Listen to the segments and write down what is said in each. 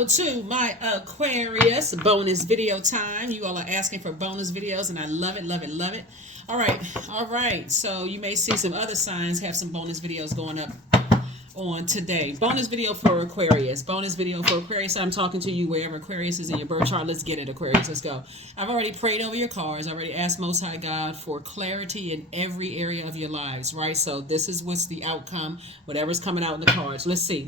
Hello to my Aquarius bonus video time. You all are asking for bonus videos and I love it, love it, love it. All right. So you may see some other signs have some bonus videos going up on today. Bonus video for Aquarius. Bonus video for Aquarius. I'm talking to you wherever Aquarius is in your birth chart. Let's get it, Aquarius. Let's go. I've already prayed over your cards. I already asked Most High God for clarity in every area of your lives, right? So this is what's the outcome, whatever's coming out in the cards. Let's see.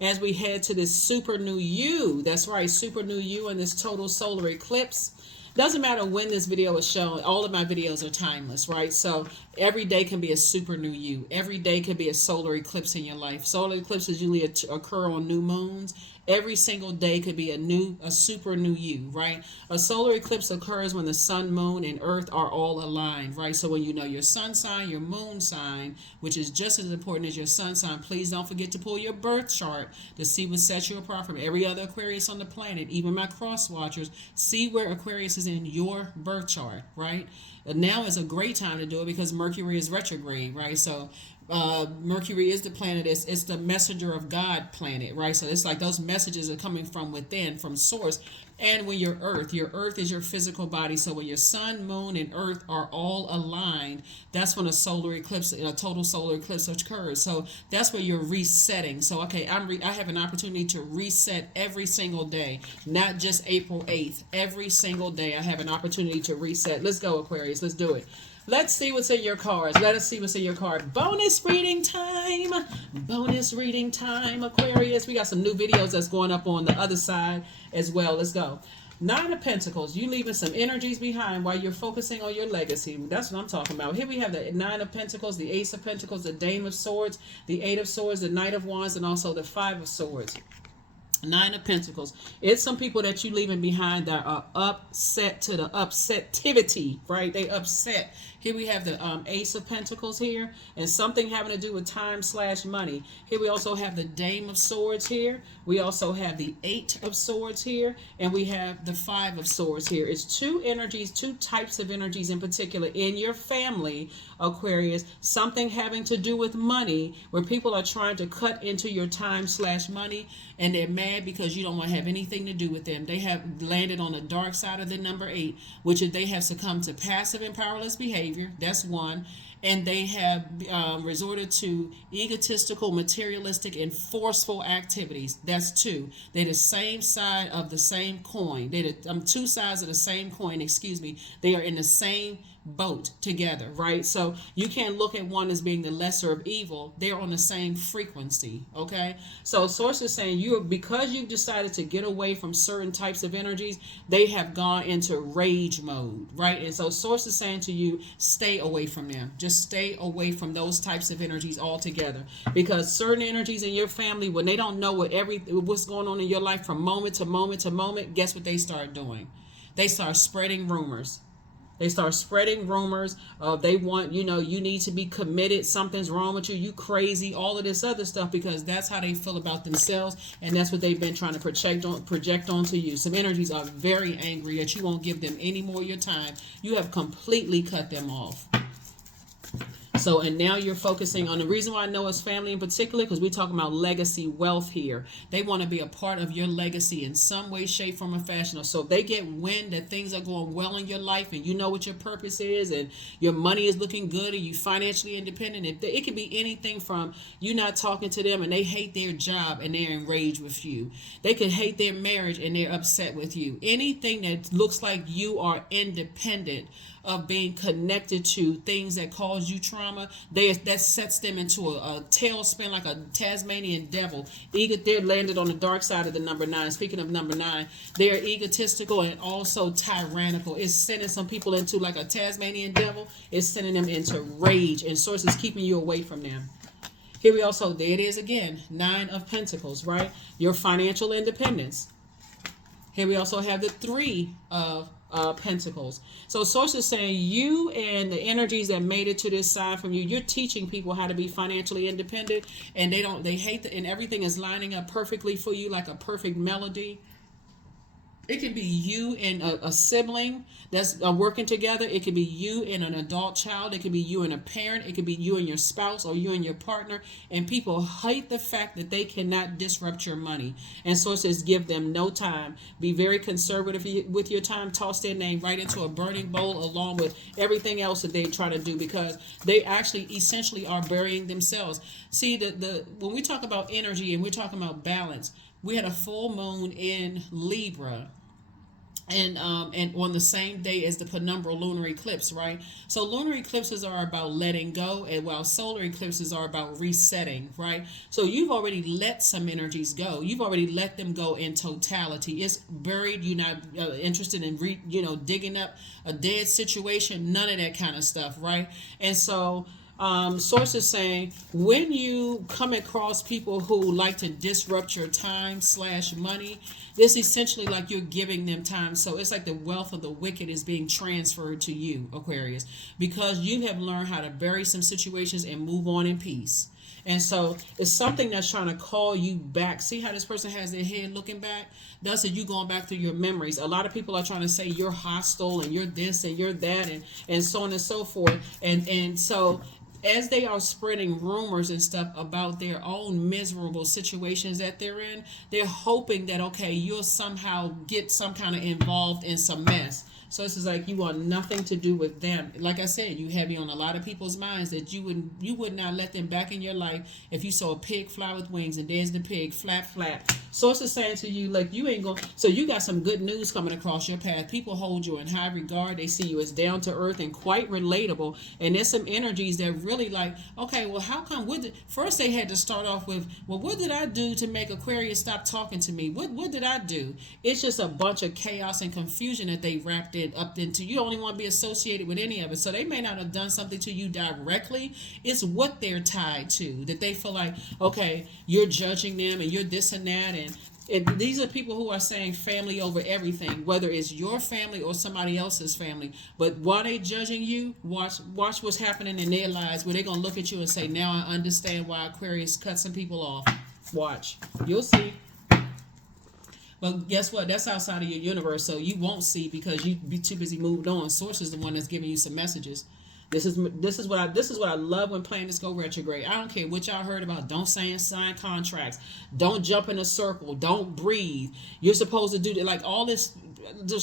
As we head to this super new you, that's right, super new you and this total solar eclipse. Doesn't matter when this video is shown. All of my videos are timeless, right? So every day can be a super new you. Every day can be a solar eclipse in your life. Solar eclipses usually occur on new moons. Every single day could be a super new you, right? A solar eclipse occurs when the sun, moon, and earth are all aligned, right? So when you know your sun sign, your moon sign, which is just as important as your sun sign, please don't forget to pull your birth chart to see what sets you apart from every other Aquarius on the planet, even my cross watchers. See where Aquarius is in your birth chart, right? And now is a great time to do it because Mercury is retrograde, right? So Mercury is the planet, it's the messenger of God planet, right? So it's like those messages are coming from within, from source. And when your earth is your physical body. So when your sun, moon, and earth are all aligned, that's when a solar eclipse, a total solar eclipse occurs. So that's where you're resetting. So, okay, I have an opportunity to reset every single day, not just April 8th. Every single day I have an opportunity to reset. Let's go, Aquarius. Let's do it. Let's see what's in your cards. Let us see what's in your card. Bonus reading time. Bonus reading time, Aquarius. We got some new videos that's going up on the other side as well. Let's go. Nine of Pentacles. You leaving some energies behind while you're focusing on your legacy. That's what I'm talking about. Here we have the Nine of Pentacles, the Ace of Pentacles, the Dame of Swords, the Eight of Swords, the Knight of Wands, and also the Five of Swords. Nine of Pentacles. It's some people that you leaving behind that are upset to the upsetivity, right? They upset. Here we have the Ace of Pentacles here, and something having to do with time/money. Here we also have the Dame of Swords here. We also have the Eight of Swords here, and we have the Five of Swords here. It's two energies, two types of energies in particular in your family, Aquarius. Something having to do with money, where people are trying to cut into your time/money, and they're mad because you don't want to have anything to do with them. They have landed on the dark side of the number 8, which is they have succumbed to passive and powerless behavior. That's one. And they have resorted to egotistical, materialistic, and forceful activities. That's 2. They're the same side of the same coin. They're two sides of the same coin, excuse me. They are in the same boat together, right? So you can't look at one as being the lesser of evil. They're on the same frequency, okay? So source is saying because you've decided to get away from certain types of energies, they have gone into rage mode, right? And so source is saying to you, stay away from them. Just stay away from those types of energies altogether, because certain energies in your family, when they don't know what's going on in your life from moment to moment to moment, guess what they start doing? They start spreading rumors. They start spreading rumors of they want, you need to be committed. Something's wrong with you. You crazy. All of this other stuff, because that's how they feel about themselves. And that's what they've been trying to project onto you. Some energies are very angry that you won't give them any more of your time. You have completely cut them off. So, and now you're focusing on the reason why I know it's family in particular, because we're talking about legacy wealth here. They want to be a part of your legacy in some way, shape, form, or fashion. So if they get wind that things are going well in your life and you know what your purpose is and your money is looking good and you financially independent, it could be anything from you not talking to them and they hate their job and they're enraged with you. They could hate their marriage and they're upset with you. Anything that looks like you are independent of being connected to things that cause you trauma, that sets them into a tailspin like a Tasmanian devil. They're landed on the dark side of the number 9. Speaking of number 9, they're egotistical and also tyrannical. It's sending some people into like a Tasmanian devil. It's sending them into rage, and source is keeping you away from them. Here we also, there it is again, 9 of Pentacles, right? Your financial independence. Here we also have the 3 of Pentacles. So source is saying you and the energies that made it to this side from you, you're teaching people how to be financially independent, and they hate and everything is lining up perfectly for you like a perfect melody. It could be you and a sibling that's working together. It could be you and an adult child. It could be you and a parent. It could be you and your spouse or you and your partner. And people hate the fact that they cannot disrupt your money. And sources give them no time. Be very conservative with your time. Toss their name right into a burning bowl along with everything else that they try to do, because they actually essentially are burying themselves. See, the when we talk about energy and we're talking about balance, we had a full moon in Libra, and on the same day as the penumbral lunar eclipse, right? So lunar eclipses are about letting go, and while solar eclipses are about resetting, right? So you've already let some energies go. You've already let them go in totality. It's buried. You're not interested in digging up a dead situation. None of that kind of stuff, right? And so sources saying when you come across people who like to disrupt your time / money, this essentially like you're giving them time. So it's like the wealth of the wicked is being transferred to you, Aquarius, because you have learned how to bury some situations and move on in peace. And so it's something that's trying to call you back. See how this person has their head looking back? Thus, you going back through your memories. A lot of people are trying to say you're hostile and you're this and you're that and so on and so forth. And so as they are spreading rumors and stuff about their own miserable situations that they're in, they're hoping that, okay, you'll somehow get some kind of involved in some mess. So this is like you want nothing to do with them. Like I said, you have on a lot of people's minds that you would not let them back in your life if you saw a pig fly with wings and there's the pig flap flap. Source is saying to you, like, you ain't going. So you got some good news coming across your path. People hold you in high regard. They see you as down to earth and quite relatable. And there's some energies that really like, okay, well, how come? First they had to start off with, well, what did I do to make Aquarius stop talking to me? What did I do? It's just a bunch of chaos and confusion that they wrapped it up into. You don't even want to be associated with any of it. So they may not have done something to you directly. It's what they're tied to, that they feel like, okay, you're judging them and you're this and that. And these are people who are saying family over everything, whether it's your family or somebody else's family. But while they judging you, watch what's happening in their lives, where they're going to look at you and say, now I understand why Aquarius cut some people off. Watch. You'll see. But guess what? That's outside of your universe, so you won't see because you be too busy moved on. Source is the one that's giving you some messages. This is what I love when planets go retrograde. I don't care what y'all heard about. Don't sign contracts. Don't jump in a circle. Don't breathe. You're supposed to do that, like all this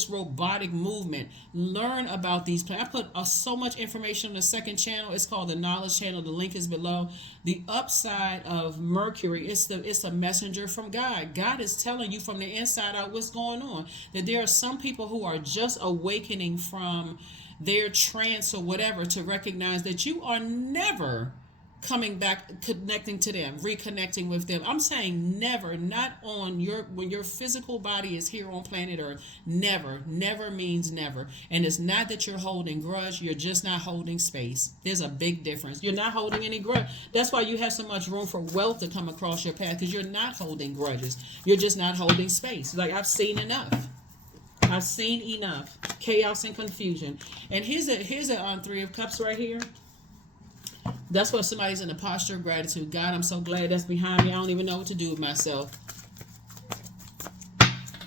robotic movement. Learn about these planets. I put so much information on the second channel. It's called the Knowledge Channel. The link is below. The upside of Mercury, it's a messenger from God. God is telling you from the inside out what's going on. That there are some people who are just awakening from their trance or whatever to recognize that you are never coming back, connecting to them, reconnecting with them. I'm saying never, not on when your physical body is here on planet Earth. Never means never. And it's not that you're holding grudge, you're just not holding space. There's a big difference. You're not holding any grudge. That's why you have so much room for wealth to come across your path, because you're not holding grudges. You're just not holding space. Like, I've seen enough. I've seen enough chaos and confusion. And here's a Three of Cups right here. That's why somebody's in a posture of gratitude. God, I'm so glad that's behind me. I don't even know what to do with myself.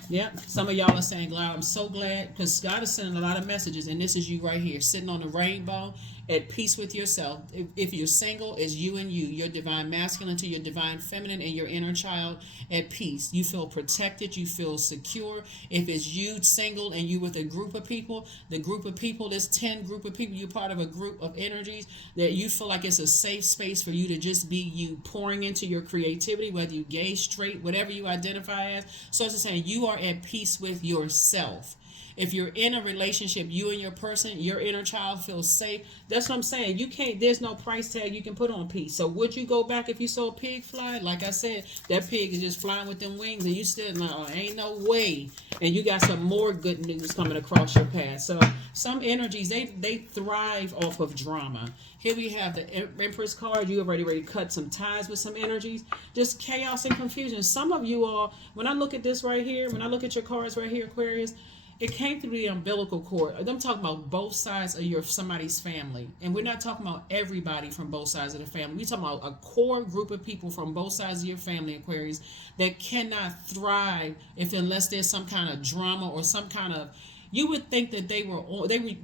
Yeah, some of y'all are saying, God, I'm so glad, because God is sending a lot of messages, and this is you right here, sitting on the rainbow, at peace with yourself. If you're single, it's you and you, your divine masculine to your divine feminine and your inner child at peace. You feel protected, you feel secure. If it's you single and you with a group of people, the group of people, this 10 group of people, you're part of a group of energies that you feel like it's a safe space for you to just be you, pouring into your creativity, whether you gay, straight, whatever you identify as. So it's saying you are at peace with yourself. If you're in a relationship, you and your person, your inner child feels safe. That's what I'm saying. You can't, there's no price tag you can put on peace. So would you go back if you saw a pig fly? Like I said, that pig is just flying with them wings and you still like, oh, ain't no way. And you got some more good news coming across your path. So some energies, they thrive off of drama. Here we have the Empress card. You already ready to cut some ties with some energies. Just chaos and confusion. Some of you all, when I look at this right here, when I look at your cards right here, Aquarius, It came through the umbilical cord. I'm talking about both sides of somebody's family, and we're not talking about everybody from both sides of the family. We're talking about a core group of people from both sides of your family, Aquarius, that cannot thrive unless there's some kind of drama or some kind of. You would think that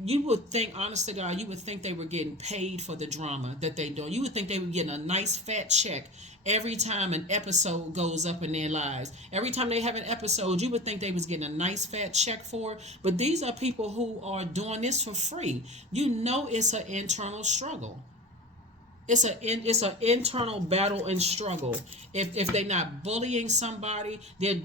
you would think, honest to God, you would think they were getting paid for the drama that they do. You would think they were getting a nice fat check every time an episode goes up in their lives. Every time they have an episode, you would think they was getting a nice fat check for it. But these are people who are doing this for free. You know it's an internal struggle. It's an internal battle and struggle. If they're not bullying somebody, they're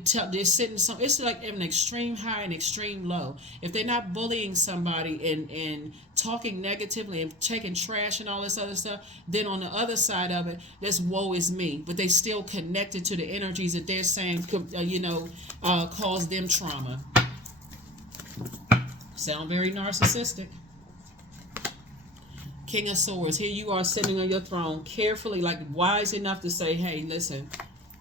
sitting some. It's like an extreme high and extreme low. If they're not bullying somebody and talking negatively and taking trash and all this other stuff, then on the other side of it, that's woe is me. But they still connected to the energies that they're saying, cause them trauma. Sound very narcissistic. King of Swords. Here you are sitting on your throne, carefully, like wise enough to say, hey, listen,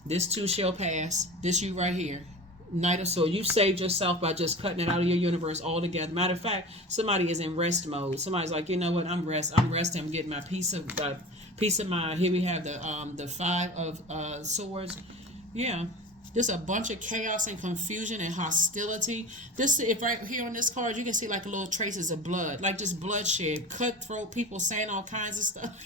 this too shall pass. This you right here. Knight of Swords. You saved yourself by just cutting it out of your universe altogether. Matter of fact, somebody is in rest mode. Somebody's like, you know what? I'm resting. I'm getting my peace of mind. Here we have the Five of Swords. Yeah. There's a bunch of chaos and confusion and hostility. If right here on this card, you can see like little traces of blood, like just bloodshed, cutthroat people saying all kinds of stuff.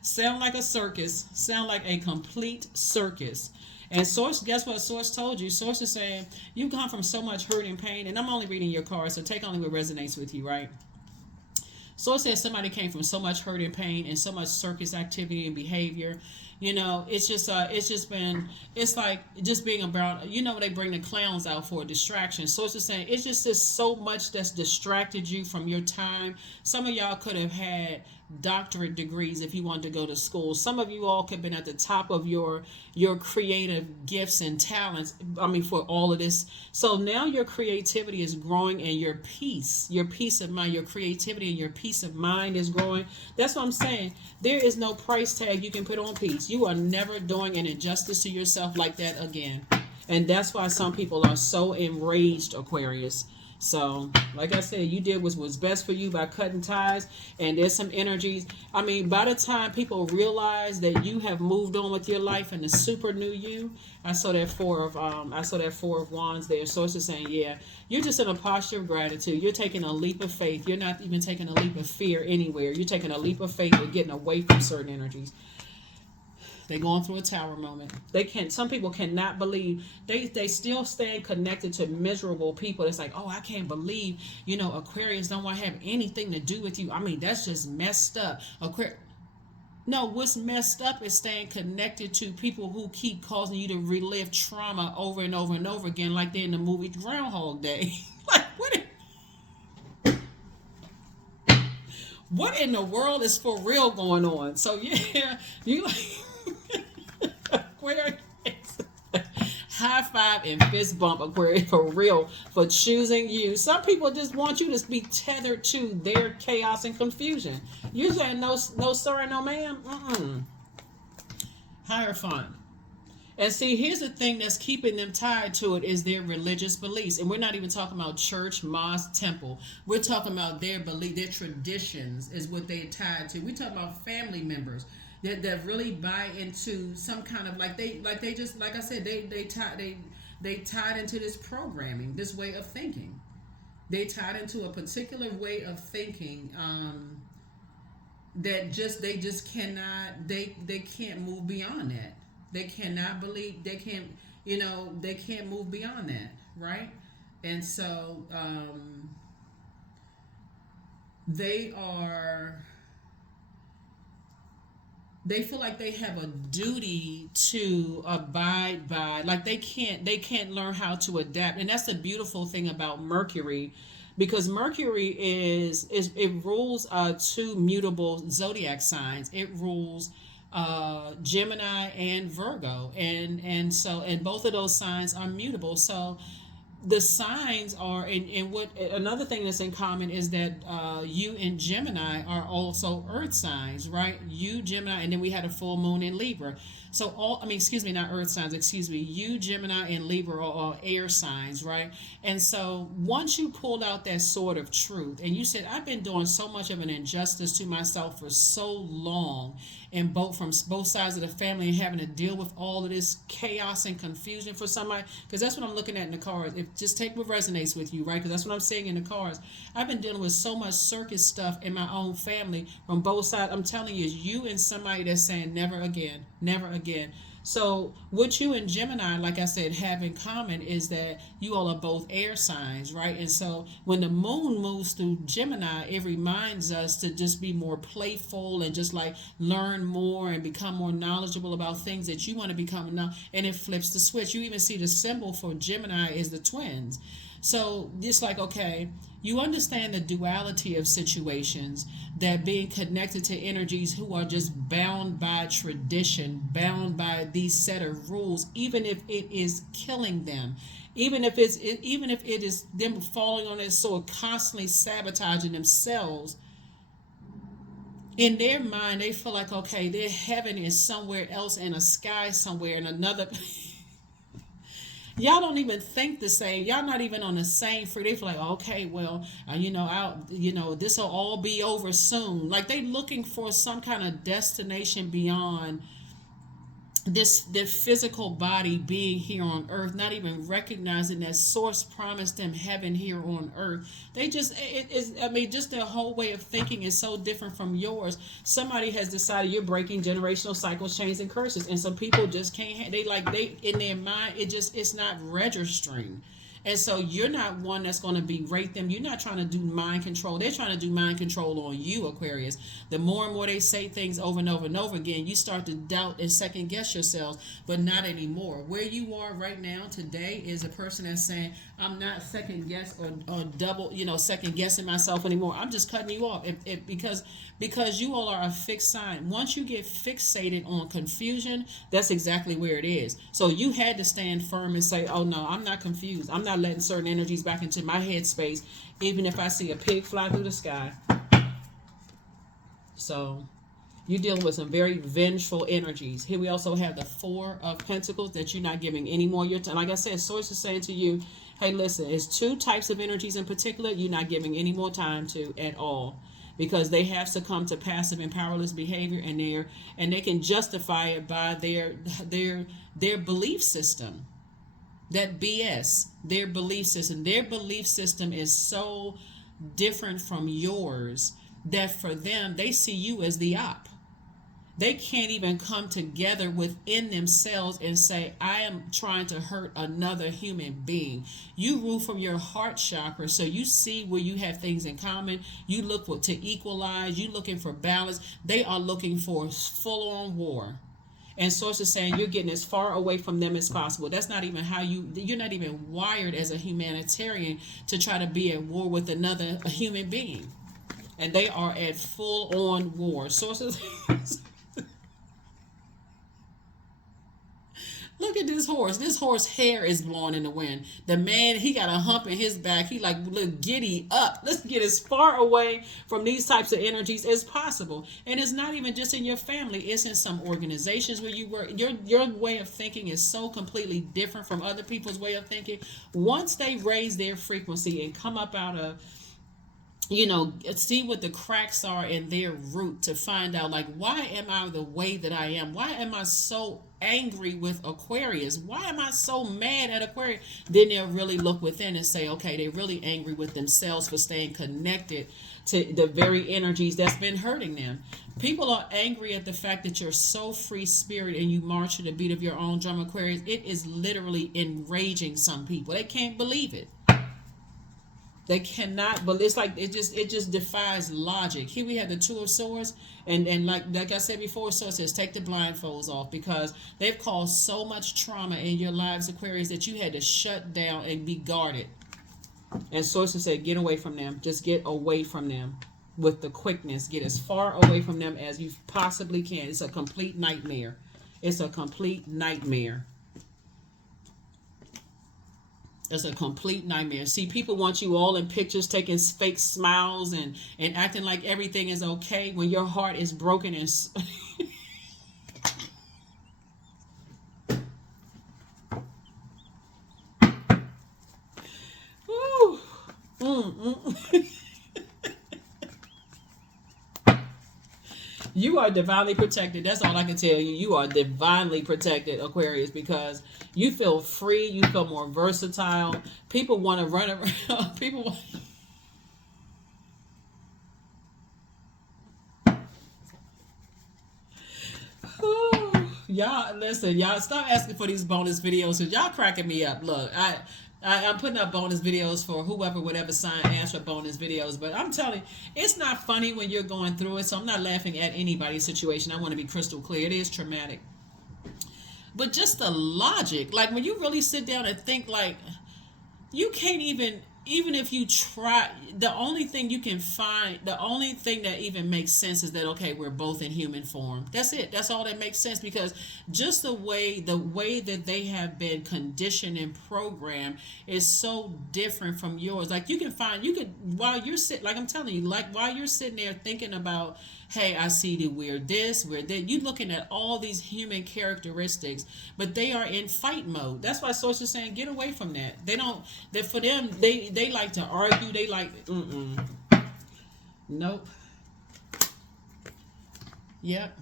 Sound like a circus. Sound like a complete circus. And Source, guess what Source told you? Source is saying, you've gone from so much hurt and pain, and I'm only reading your cards, so take only what resonates with you, right? So it says somebody came from so much hurt and pain and so much circus activity and behavior. It's like just being about, they bring the clowns out for a distraction. So it's just saying, it's just so much that's distracted you from your time. Some of y'all could have had doctorate degrees if you wanted to go to school. Some of you all could have been at the top of your creative gifts and talents. For all of this. So now your creativity is growing, and your peace of mind, your creativity and your peace of mind is growing. That's what I'm saying. There is no price tag you can put on peace. You are never doing an injustice to yourself like that again. And that's why some people are so enraged, Aquarius. So, like I said, you did what was best for you by cutting ties, and there's some energies. By the time people realize that you have moved on with your life and the super new you, I saw that four of wands there. So it's just saying, yeah, you're just in a posture of gratitude. You're taking a leap of faith. You're not even taking a leap of fear anywhere. You're taking a leap of faith and getting away from certain energies. They're going through a tower moment. Some people cannot believe they still staying connected to miserable people. It's like, oh, I can't believe, Aquarius don't want to have anything to do with you. That's just messed up. No, what's messed up is staying connected to people who keep causing you to relive trauma over and over and over again, like they're in the movie Groundhog Day. Like, what in the world is for real going on? So yeah, you like Aquarius. High five and fist bump, Aquarius, for real, for choosing you. Some people just want you to be tethered to their chaos and confusion. You saying no sir and no ma'am? Hierophant. And see, here's the thing that's keeping them tied to it is their religious beliefs. And we're not even talking about church, mosque, temple. We're talking about their belief, their traditions is what they're tied to. We're talking about family members that really buy into some kind of they tied into this programming, this way of thinking. They tied into a particular way of thinking they can't move beyond that. They cannot believe, they can't move beyond that, right? And so they feel like they have a duty to abide by, like they can't learn how to adapt. And that's the beautiful thing about Mercury, because Mercury it rules two mutable zodiac signs. It rules Gemini and Virgo, and both of those signs are mutable. So the signs are, and what another thing that's in common is that you and Gemini are also earth signs, right? You, Gemini, and then we had a full moon in Libra. So all, I mean, excuse me, not earth signs, excuse me. You, Gemini, and Libra are all air signs, right? And so once you pulled out that sword of truth and you said, I've been doing so much of an injustice to myself for so long, and from both sides of the family, and having to deal with all of this chaos and confusion for somebody, because that's what I'm looking at in the cards. If just take what resonates with you, right? Because that's what I'm seeing in the cards. I've been dealing with so much circus stuff in my own family from both sides. I'm telling you, you and somebody that's saying never again, never again. So what you and Gemini, like I said, have in common is that you all are both air signs, right? And so when the moon moves through Gemini, it reminds us to just be more playful and just like learn more and become more knowledgeable about things that you want to become now. And it flips the switch. You even see the symbol for Gemini is the twins. So just like, okay, you understand the duality of situations, that being connected to energies who are just bound by tradition, bound by these set of rules, even if it is killing them, even if it is them falling on their sword, constantly sabotaging themselves. In their mind, they feel like, okay, their heaven is somewhere else in a sky somewhere in another. Y'all don't even think the same. Y'all not even on the same free. They feel like, okay, well, this will all be over soon. Like they looking for some kind of destination beyond their physical body being here on earth, not even recognizing that source promised them heaven here on earth. They just, just their whole way of thinking is so different from yours. Somebody has decided you're breaking generational cycles, chains, and curses, and some people just can't, they in their mind, it's not registering. And so you're not one that's going to berate them. You're not trying to do mind control. They're trying to do mind control on you, Aquarius. The more and more they say things over and over and over again, you start to doubt and second guess yourselves, but not anymore. Where you are right now today is a person that's saying, I'm not second guess or double, second guessing myself anymore. I'm just cutting you off because you all are a fixed sign. Once you get fixated on confusion, that's exactly where it is. So you had to stand firm and say, oh no, I'm not confused. I'm not letting certain energies back into my headspace, even if I see a pig fly through the sky. So you're dealing with some very vengeful energies. Here we also have the Four of Pentacles, that you're not giving any more your time. Like I said, Source is saying to you, hey, listen, it's two types of energies in particular you're not giving any more time to at all, because they have succumbed to passive and powerless behavior, and they can justify it by their belief system. That BS, their belief system is so different from yours that for them, they see you as the op. They can't even come together within themselves and say, I am trying to hurt another human being. You rule from your heart chakra, so you see where you have things in common. You look to equalize. You looking for balance. They are looking for full-on war. And Source is saying you're getting as far away from them as possible. That's not even how you're not even wired as a humanitarian to try to be at war with a human being. And they are at full-on war. Sources. Look at this horse. This horse hair is blowing in the wind. The man, he got a hump in his back. He like, look, giddy up. Let's get as far away from these types of energies as possible. And it's not even just in your family. It's in some organizations where you work. Your way of thinking is so completely different from other people's way of thinking. Once they raise their frequency and come up out of, see what the cracks are in their root, to find out, like, why am I the way that I am? Why am I so angry with Aquarius? Why am I so mad at Aquarius? Then they'll really look within and say, okay, they're really angry with themselves for staying connected to the very energies that's been hurting them. People are angry at the fact that you're so free spirit and you march to the beat of your own drum, Aquarius. It is literally enraging some people. They can't believe it. They cannot, but it's like it just defies logic. Here we have the Two of Swords, and like I said before, Source says take the blindfolds off, because they've caused so much trauma in your lives, Aquarius, that you had to shut down and be guarded. And Source said, get away from them. Just get away from them with the quickness. Get as far away from them as you possibly can. It's a complete nightmare. It's a complete nightmare. It's a complete nightmare. See, people want you all in pictures, taking fake smiles and acting like everything is okay when your heart is broken and Woo. You are divinely protected. That's all I can tell you. You are divinely protected, Aquarius, because you feel free. You feel more versatile. People want to run around. People want. Y'all, listen, y'all stop asking for these bonus videos because y'all cracking me up. Look, I'm putting up bonus videos for whoever, whatever sign asks for bonus videos. But I'm telling you, it's not funny when you're going through it. So I'm not laughing at anybody's situation. I want to be crystal clear. It is traumatic. But just the logic, like when you really sit down and think, like, you can't even if you try, the only thing you can find, the only thing that even makes sense is that, okay, we're both in human form. That's it. That's all that makes sense, because just the way that they have been conditioned and programmed is so different from yours. Like, you could while you're sitting, like I'm telling you, like while you're sitting there thinking about, hey, I see that we're this, we're that. You're looking at all these human characteristics, but they are in fight mode. That's why Source is saying, get away from that. They don't. That for them, they like to argue. They like, nope. Yep.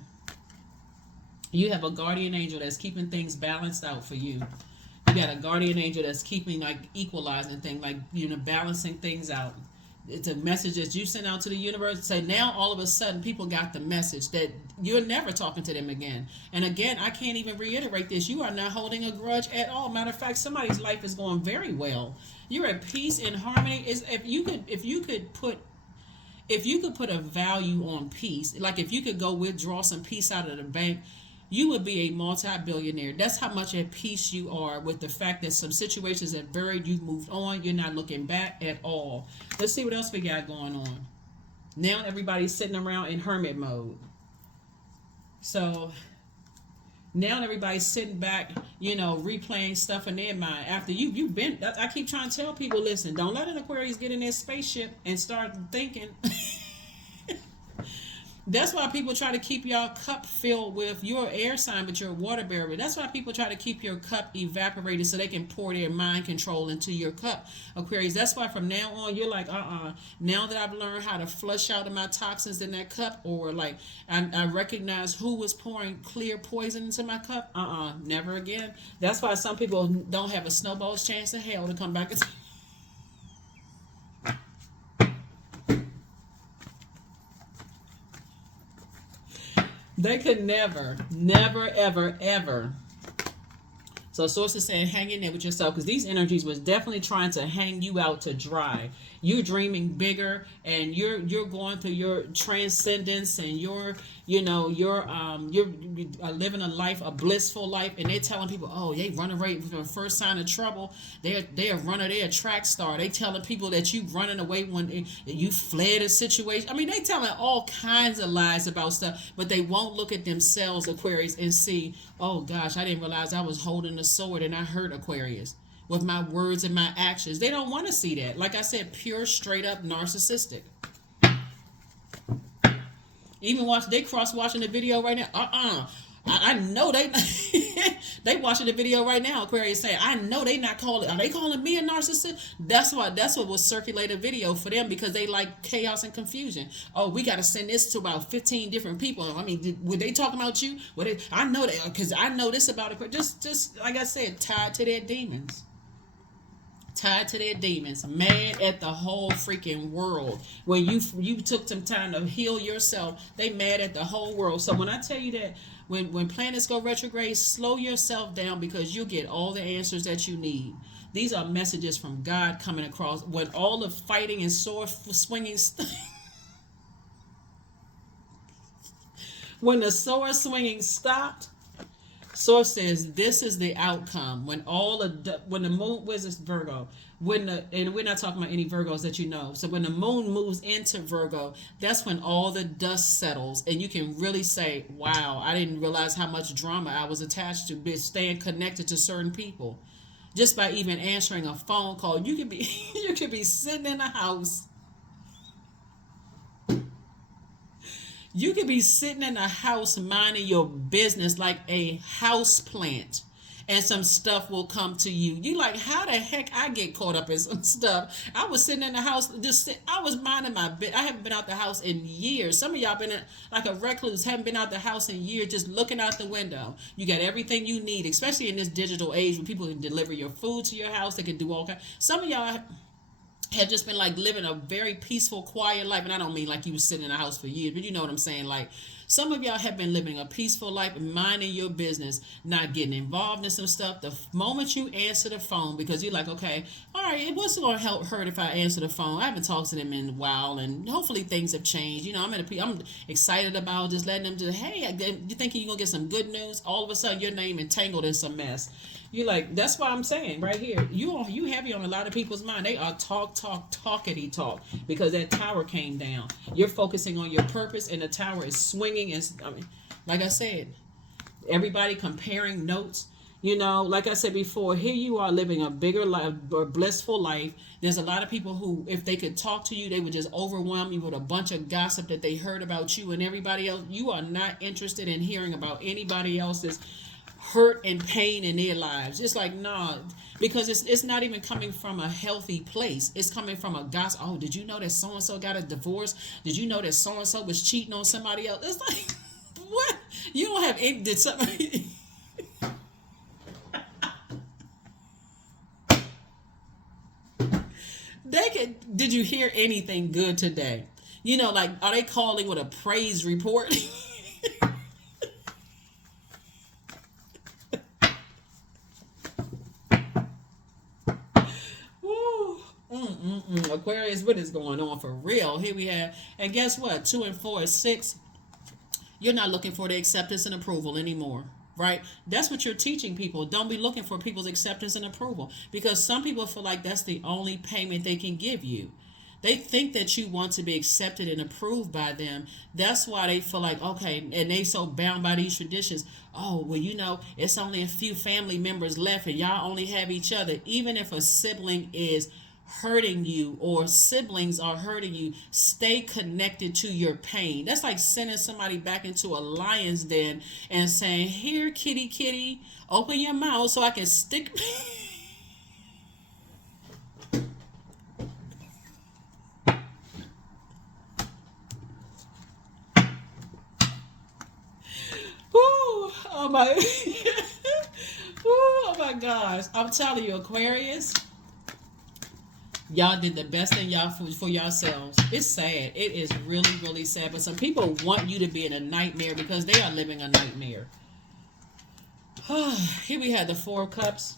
You have a guardian angel that's keeping things balanced out for you. You got a guardian angel that's keeping, like, equalizing things, like, balancing things out. It's a message that you send out to the universe. Say, now all of a sudden people got the message that you're never talking to them again. And again, I can't even reiterate this. You are not holding a grudge at all. Matter of fact, somebody's life is going very well. You're at peace and harmony. Is if you could put a value on peace, like if you could go withdraw some peace out of the bank, you would be a multi-billionaire. That's how much at peace you are with the fact that some situations have buried, you've moved on, you're not looking back at all. Let's see what else we got going on. Now everybody's sitting around in hermit mode. So now everybody's sitting back, replaying stuff in their mind. After you've been, I keep trying to tell people, listen, don't let an Aquarius get in their spaceship and start thinking. That's why people try to keep your cup filled with your air sign, but you're a water bearer. That's why people try to keep your cup evaporated so they can pour their mind control into your cup, Aquarius. That's why from now on, you're like, now that I've learned how to flush out of my toxins in that cup, or like, I recognize who was pouring clear poison into my cup, never again. That's why some people don't have a snowball's chance in hell to come back and they could never, ever, ever. So Source is saying, hang in there with yourself, because these energies was definitely trying to hang you out to dry. You're dreaming bigger, and you're going through your transcendence, and you're living a life, a blissful life, and they're telling people, oh, they run away from the first sign of trouble. They're a runner, they're a track star. They telling people that you running away when you fled a situation. I mean, they telling all kinds of lies about stuff, but they won't look at themselves, Aquarius, and see, oh gosh, I didn't realize I was holding a sword and I hurt, Aquarius, with my words and my actions. They don't want to see that. Like I said, pure, straight up narcissistic. Even they cross watching the video right now. I know they they watching the video right now. Aquarius saying, I know they not calling. Are they calling me a narcissist? That's what will circulate a video for them, because they like chaos and confusion. Oh, we got to send this to about 15 different people. I mean, were they talking about you? I know that, because I know this about it. Just like I said, tied to their demons. Tied to their demons, mad at the whole freaking world. When you took some time to heal yourself, they mad at the whole world. So when I tell you that when planets go retrograde, slow yourself down, because you'll get all the answers that you need. These are messages from God coming across. When all the fighting and sword swinging when the sword swinging stopped, Source says this is the outcome. When the moon was this Virgo, and we're not talking about any Virgos that you know. So when the moon moves into Virgo, that's when all the dust settles, and you can really say, wow, I didn't realize how much drama I was attached to, staying connected to certain people. just by even answering a phone call. You could be you could be sitting in a house. You could be sitting in a house minding your business like a house plant, and some stuff will come to you. You like, how the heck I get caught up in some stuff? I was sitting in the house, I was minding my bit. I haven't been out the house in years. Some of y'all been like a recluse, haven't been out the house in years, just looking out the window. You got everything you need, especially in this digital age where people can deliver your food to your house. They can do all kinds. Some of y'all have just been like living a very peaceful, quiet life. And I don't mean like you was sitting in a house for years, but you know what I'm saying. Like, some of y'all have been living a peaceful life, minding your business, not getting involved in some stuff. The moment you answer the phone, because you're like, okay, all right, it wasn't going to hurt if I answer the phone. I haven't talked to them in a while, and hopefully things have changed. You know, I'm excited about just letting them just, hey, you thinking you're going to get some good news? All of a sudden, your name entangled in some mess. You like, that's why I'm saying right here, you heavy on a lot of people's mind. They are talkity talk, because that tower came down. You're focusing on your purpose, and the tower is swinging. And I mean, like I said, everybody comparing notes. You know, like I said before, here you are living a bigger life, or blissful life. There's a lot of people who, if they could talk to you, they would just overwhelm you with a bunch of gossip that they heard about you and everybody else. You are not interested in hearing about anybody else's hurt and pain in their lives. It's like, nah, because it's not even coming from a healthy place. It's coming from a gossip. Oh, did you know that so and so got a divorce? Did you know that so and so was cheating on somebody else? It's like, what? You don't have any, did somebody did you hear anything good today? You know, like, are they calling with a praise report? Aquarius, what is going on for real? Here we have, and guess what? 2 and 4 is 6. You're not looking for the acceptance and approval anymore, right? That's what you're teaching people. Don't be looking for people's acceptance and approval, because some people feel like that's the only payment they can give you. They think that you want to be accepted and approved by them. That's why they feel like, okay, and they so bound by these traditions. Oh, well, you know, it's only a few family members left and y'all only have each other. Even if a sibling is hurting you, or siblings are hurting you, stay connected to your pain. That's like sending somebody back into a lion's den and saying, here, kitty, kitty, open your mouth so I can stick. Ooh, oh my Ooh, oh my gosh, I'm telling you, Aquarius, y'all did the best thing y'all for yourselves. It's sad. It is really, really sad. But some people want you to be in a nightmare because they are living a nightmare. Here we had the 4 of Cups.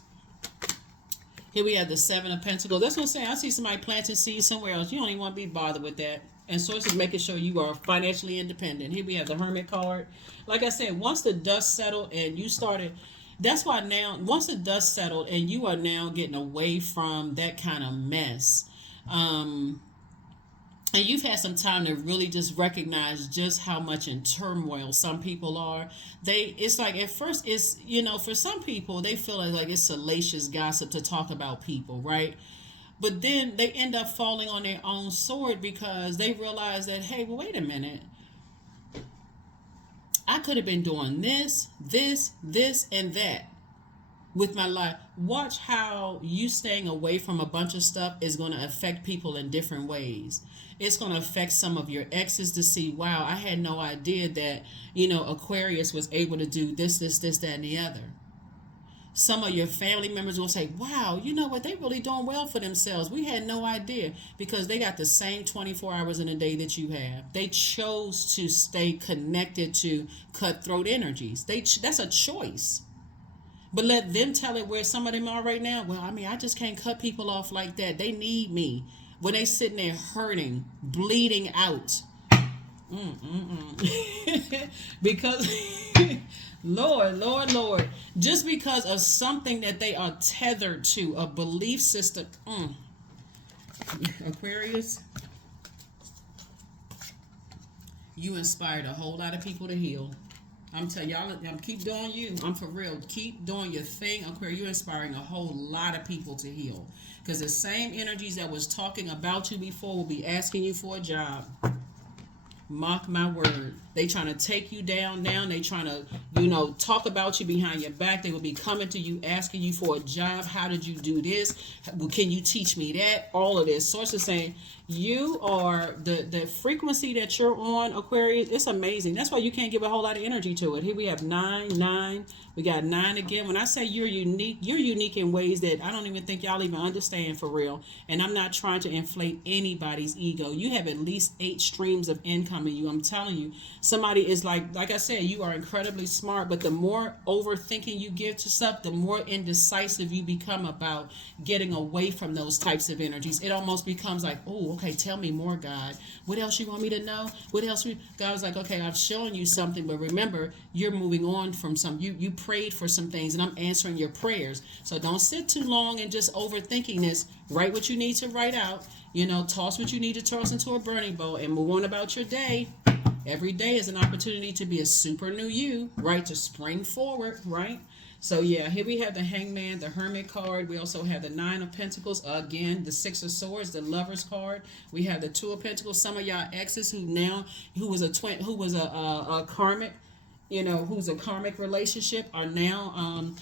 Here we have the 7 of Pentacles. That's what I'm saying. I see somebody planting seeds somewhere else. You don't even want to be bothered with that. And sources making sure you are financially independent. Here we have the Hermit card. Like I said, once the dust settled and you started, that's why now, once the dust settled and you are now getting away from that kind of mess, and you've had some time to really just recognize just how much in turmoil some people are. It's like, at first, it's, you know, for some people, they feel like it's salacious gossip to talk about people, right? But then they end up falling on their own sword, because they realize that, hey, well, wait a minute. I could have been doing this, and that with my life. Watch how you staying away from a bunch of stuff is going to affect people in different ways. It's going to affect some of your exes to see, wow, I had no idea that, you know, Aquarius was able to do this, that, and the other. Some of your family members will say, wow, you know what, they really doing well for themselves. We had no idea, because they got the same 24 hours in a day that you have. They chose to stay connected to cutthroat energies. That's a choice. But let them tell it where some of them are right now. Well, I mean, I just can't cut people off like that. They need me. When they sitting there hurting, bleeding out. Because... Lord, just because of something that they are tethered to, a belief system. Aquarius, you inspired a whole lot of people to heal. I'm telling y'all, I'm keep doing you. I'm for real. Keep doing your thing, Aquarius. You're inspiring a whole lot of people to heal. Because the same energies that was talking about you before will be asking you for a job. Mark my word. They trying to take you down. They trying to, talk about you behind your back. They will be coming to you, asking you for a job. How did you do this? Can you teach me that? All of this. Source is saying you are the frequency that you're on, Aquarius. It's amazing. That's why you can't give a whole lot of energy to it. Here we have 9. We got 9 again. When I say you're unique in ways that I don't even think y'all even understand for real. And I'm not trying to inflate anybody's ego. You have at least 8 streams of income in you. I'm telling you. Somebody is like I said, you are incredibly smart, but the more overthinking you give to stuff, the more indecisive you become about getting away from those types of energies. It almost becomes like, oh, okay, tell me more, God. What else you want me to know? What else? God was like, okay, I've shown you something, but remember, you're moving on from some. You prayed for some things, and I'm answering your prayers. So don't sit too long and just overthinking this. Write what you need to write out. Toss what you need to toss into a burning bowl and move on about your day. Every day is an opportunity to be a super new you, right? To spring forward, right? So yeah, here we have the Hangman, the Hermit card. We also have the 9 of Pentacles. Again, the 6 of Swords, the Lovers card. We have the 2 of Pentacles. Some of y'all exes who was a twin, who was a karmic, who's a karmic relationship are now,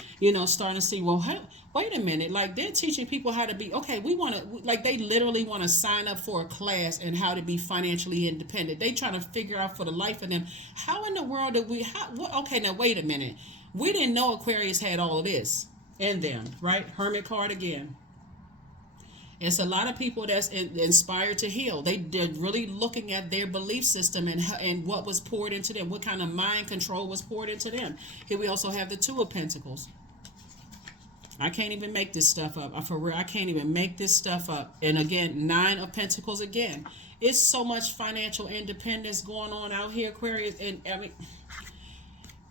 starting to see, well, hey, wait a minute, like they're teaching people how to be, okay, they literally want to sign up for a class and how to be financially independent. They trying to figure out for the life of them, how in the world did okay, now wait a minute. We didn't know Aquarius had all of this in them, right? Hermit card again. It's a lot of people that's inspired to heal. They're really looking at their belief system and what was poured into them, what kind of mind control was poured into them. Here we also have the 2 of Pentacles. I can't even make this stuff up. For real, I can't even make this stuff up. And again, 9 of Pentacles again. It's so much financial independence going on out here, Aquarius. And I mean,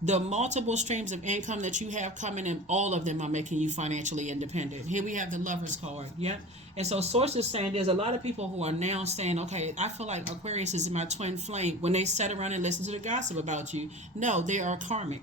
the multiple streams of income that you have coming in, all of them are making you financially independent. Here we have the Lovers card. Yep. And so Source is saying there's a lot of people who are now saying, okay, I feel like Aquarius is my twin flame, when they sit around and listen to the gossip about you. No, they are karmic.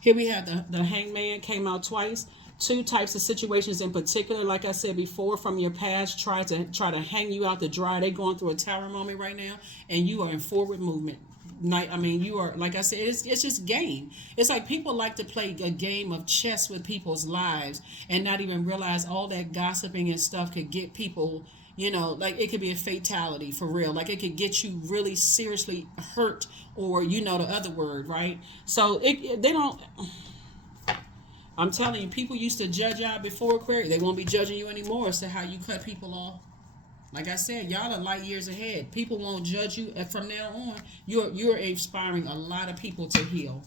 Here we have the Hangman, came out twice. 2 types of situations in particular, like I said before, from your past, try to hang you out to dry. They're going through a tower moment right now, and you are in forward movement. You are, like I said, it's just game. It's like people like to play a game of chess with people's lives and not even realize all that gossiping and stuff could get people, like it could be a fatality for real. Like it could get you really seriously hurt, or the other word, right? So they don't. I'm telling you, people used to judge y'all before Aquarius. They won't be judging you anymore as to how you cut people off. Like I said, y'all are light years ahead. People won't judge you. And from now on, you're inspiring a lot of people to heal.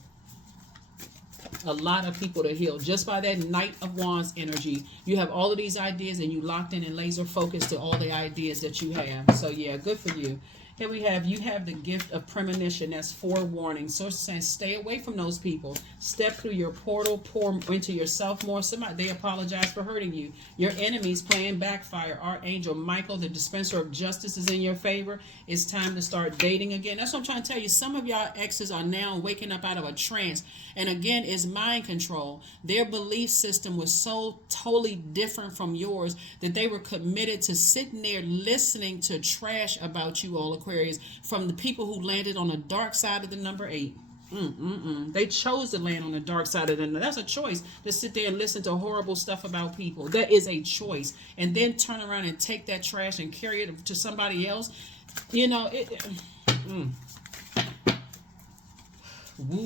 A lot of people to heal. Just by that Knight of Wands energy, you have all of these ideas and you locked in and laser focused to all the ideas that you have. So yeah, good for you. Here you have the gift of premonition. That's forewarning. Source is saying stay away from those people. Step through your portal, pour into yourself more. They apologize for hurting you. Your enemies playing backfire. Archangel Michael, the dispenser of justice, is in your favor. It's time to start dating again. That's what I'm trying to tell you. Some of y'all exes are now waking up out of a trance. And again, it's mind control. Their belief system was so totally different from yours that they were committed to sitting there listening to trash about you all, Aquarius, from the people who landed on the dark side of the number 8. They chose to land on the dark side of the number. That's a choice, to sit there and listen to horrible stuff about people. That is a choice. And then turn around and take that trash and carry it to somebody else. Woo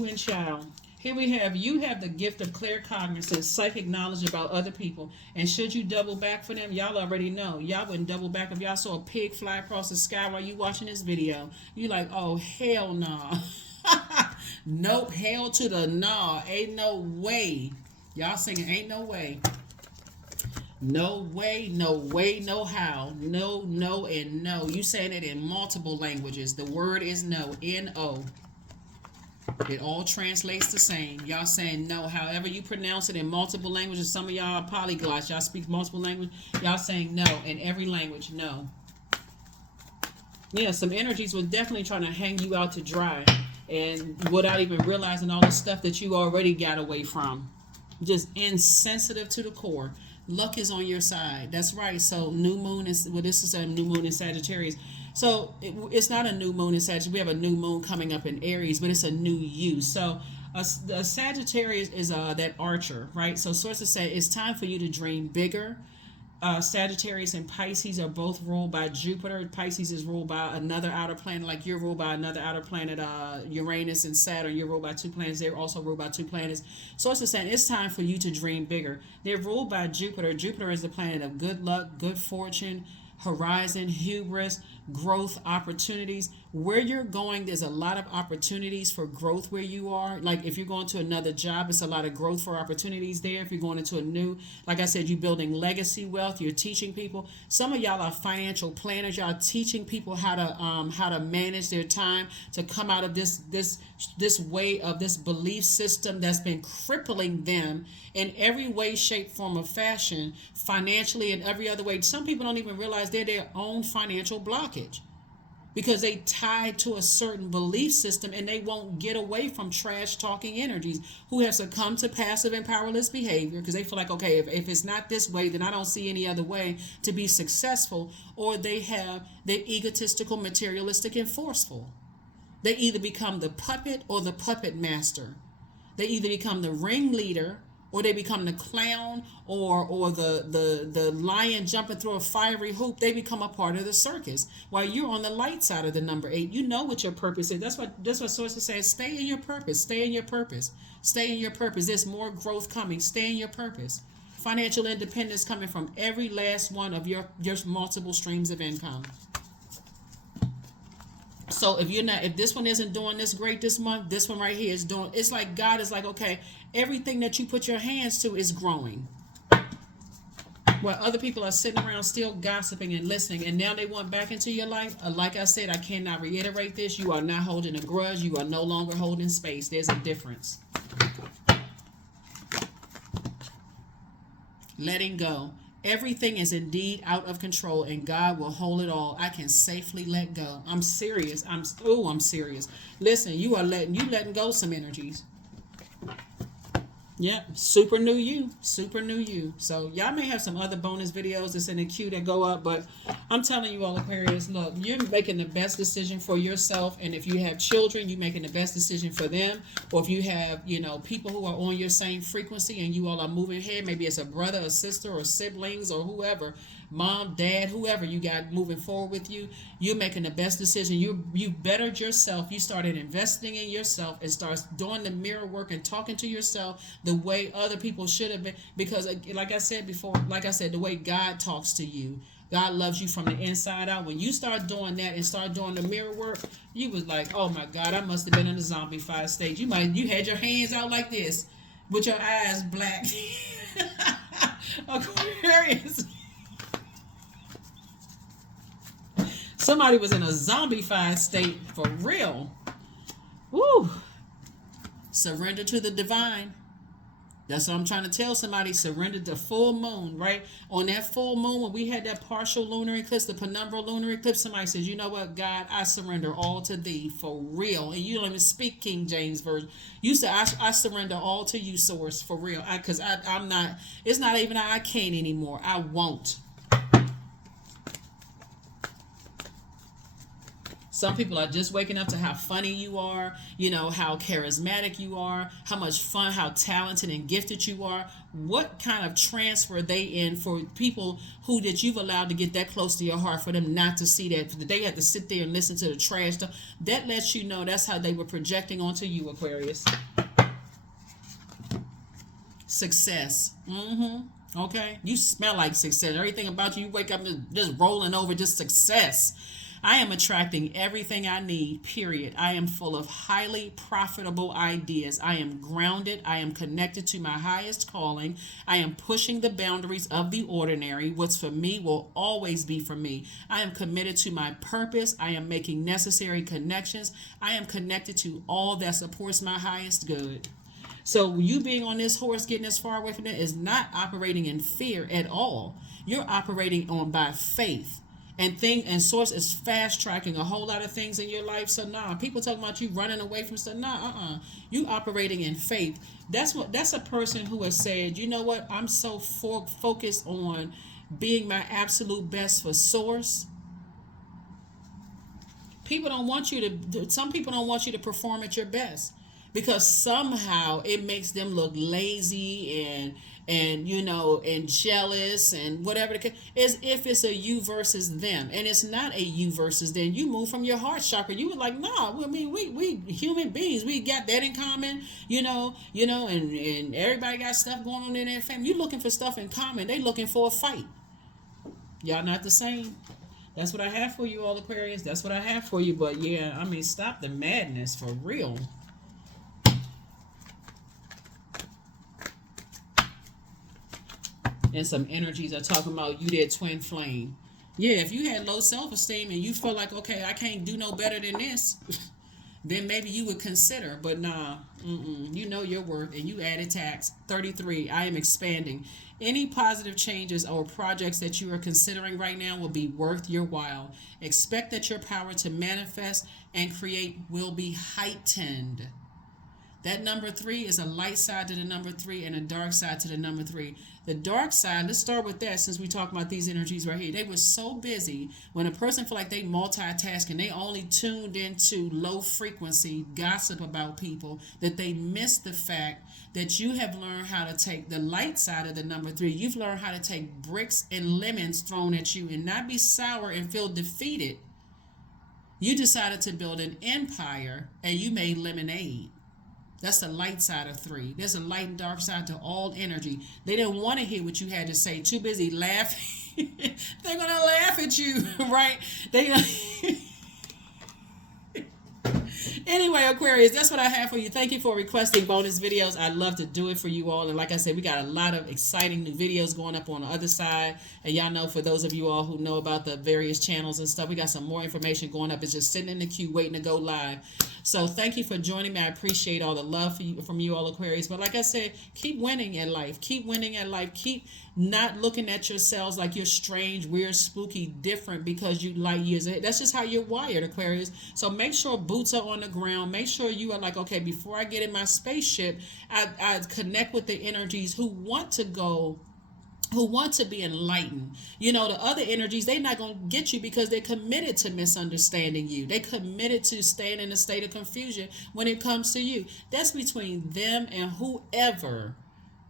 and child. Here you have the gift of claircognizance, psychic knowledge about other people. And should you double back for them, y'all already know. Y'all wouldn't double back if y'all saw a pig fly across the sky while you watching this video. You like, oh, hell nah. Nope, hell to the nah. Ain't no way. Y'all singing, ain't no way. No way, no way, no how. No, no, and no. You saying it in multiple languages. The word is no. N-O. It all translates the same. Y'all saying no. However you pronounce it in multiple languages. Some of y'all are polyglots. Y'all speak multiple languages. Y'all saying no in every language. No. Yeah, some energies were definitely trying to hang you out to dry. and without even realizing all the stuff that you already got away from. Just insensitive to the core. Luck is on your side. That's right. So new moon is, well, this is a new moon in Sagittarius. So it's not a new moon in Sagittarius. We have a new moon coming up in Aries, but it's a new you. So a Sagittarius is that archer, right? So sources say it's time for you to dream bigger. Sagittarius and Pisces are both ruled by Jupiter. Pisces is ruled by another outer planet, like you're ruled by another outer planet. Uranus and Saturn, you're ruled by two planets. They're also ruled by two planets. So it's saying it's time for you to dream bigger. They're ruled by Jupiter. Jupiter is the planet of good luck, good fortune, horizon, hubris, growth, opportunities. Where you're going, there's a lot of opportunities for growth where you are. Like if you're going to another job, it's a lot of growth for opportunities there. If you're going into a new, like I said, you're building legacy wealth, you're teaching people. Some of y'all are financial planners. Y'all teaching people how to manage their time, to come out of this way of this belief system that's been crippling them in every way, shape, form, or fashion, financially and every other way. Some people don't even realize they're their own financial blockage, because they tied to a certain belief system and they won't get away from trash talking energies who have succumbed to passive and powerless behavior, because they feel like, okay, if it's not this way, then I don't see any other way to be successful. Or they're egotistical, materialistic, and forceful. They either become the puppet or the puppet master. They either become the ringleader, or they become the clown, or the lion jumping through a fiery hoop. They become a part of the circus. While you're on the light side of the number 8, you know what your purpose is. That's what sources say. Stay in your purpose. Stay in your purpose. Stay in your purpose. There's more growth coming. Stay in your purpose. Financial independence coming from every last one of your multiple streams of income. So if this one isn't doing this great this month, this one right here is doing. It's like God is like, okay, everything that you put your hands to is growing. While other people are sitting around still gossiping and listening, and now they want back into your life. Like I said, I cannot reiterate this. You are not holding a grudge. You are no longer holding space. There's a difference. Letting go. Everything is indeed out of control, and God will hold it all. I can safely let go. I'm serious. I'm serious. Listen, you letting go some energies. Yep, super new you. So y'all may have some other bonus videos that's in the queue that go up, but I'm telling you all, Aquarius, look, you're making the best decision for yourself. And if you have children, you're making the best decision for them. Or if you have, people who are on your same frequency and you all are moving ahead, maybe it's a brother, a sister, or siblings, or whoever, mom, dad, whoever you got moving forward with you, you're making the best decision. You bettered yourself. You started investing in yourself and start doing the mirror work and talking to yourself the way other people should have been. Because like I said before, the way God talks to you, God loves you from the inside out. When you start doing that and start doing the mirror work, you was like, oh my God, I must have been in a zombified state. You had your hands out like this with your eyes black. Aquarius. Somebody was in a zombified state for real. Woo. Surrender to the divine. That's what I'm trying to tell somebody. Surrender to full moon, right? On that full moon, when we had that partial lunar eclipse, the penumbral lunar eclipse, somebody says, you know what, God, I surrender all to thee for real. And you don't even speak King James Version. You say, I surrender all to you, source, for real. Because I'm not, it's not even I can't anymore. I won't. Some people are just waking up to how funny you are, how charismatic you are, how much fun, how talented and gifted you are. What kind of trance were they in for people that you've allowed to get that close to your heart, for them not to see that? They had to sit there and listen to the trash stuff. That lets you know that's how they were projecting onto you, Aquarius. Success. Okay? You smell like success. Everything about you wake up just rolling over, just success. I am attracting everything I need, period. I am full of highly profitable ideas. I am grounded. I am connected to my highest calling. I am pushing the boundaries of the ordinary. What's for me will always be for me. I am committed to my purpose. I am making necessary connections. I am connected to all that supports my highest good. So you being on this horse, getting as far away from it, is not operating in fear at all. You're operating by faith. And source is fast tracking a whole lot of things in your life. So nah, people talking about you running away from stuff. Nah, you operating in faith. That's a person who has said, you know what, I'm so focused on being my absolute best for source. Some people don't want you to perform at your best, because somehow it makes them look lazy and and jealous and whatever as if it's a you versus them, and it's not a you versus them. You move from your heart chakra. You were like, nah, I mean, we human beings, we got that in common, and everybody got stuff going on in their family. You looking for stuff in common, they looking for a fight. Y'all not the same. That's what I have for you, all Aquarius. That's what I have for you. But yeah, I mean, stop the madness for real. And some energies are talking about you, their twin flame. Yeah, if you had low self-esteem and you feel like, okay, I can't do no better than this, then maybe you would consider. But nah, you know your worth, and you added tax. 33, I am expanding. Any positive changes or projects that you are considering right now will be worth your while. Expect that your power to manifest and create will be heightened. That number 3 is a light side to the number 3 and a dark side to the number 3. The dark side, let's start with that since we talk about these energies right here. They were so busy when a person feel like they multitasking, they only tuned into low frequency gossip about people, that they missed the fact that you have learned how to take the light side of the number 3. You've learned how to take bricks and lemons thrown at you and not be sour and feel defeated. You decided to build an empire and you made lemonade. That's the light side of 3. There's a light and dark side to all energy. They didn't want to hear what you had to say. Too busy laughing. They're going to laugh at you, right? Anyway, Aquarius, that's what I have for you. Thank you for requesting bonus videos. I love to do it for you all. And like I said, we got a lot of exciting new videos going up on the other side. And y'all know, for those of you all who know about the various channels and stuff, we got some more information going up. It's just sitting in the queue waiting to go live. So thank you for joining me. I appreciate all the love from you all, Aquarius. But like I said, keep winning at life. Keep winning at life. Keep not looking at yourselves like you're strange, weird, spooky, different because you light years ahead. That's just how you're wired, Aquarius. So make sure boots are on the ground. Make sure you are like, okay, before I get in my spaceship, I connect with the energies who want to go, who want to be enlightened. The other energies, they're not going to get you because they're committed to misunderstanding you. They're committed to staying in a state of confusion when it comes to you. That's between them and whoever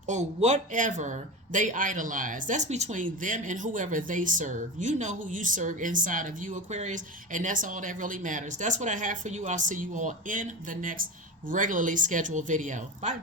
or whatever they idolize. That's between them and whoever they serve. You know who you serve inside of you, Aquarius, and that's all that really matters. That's what I have for you. I'll see you all in the next regularly scheduled video. Bye.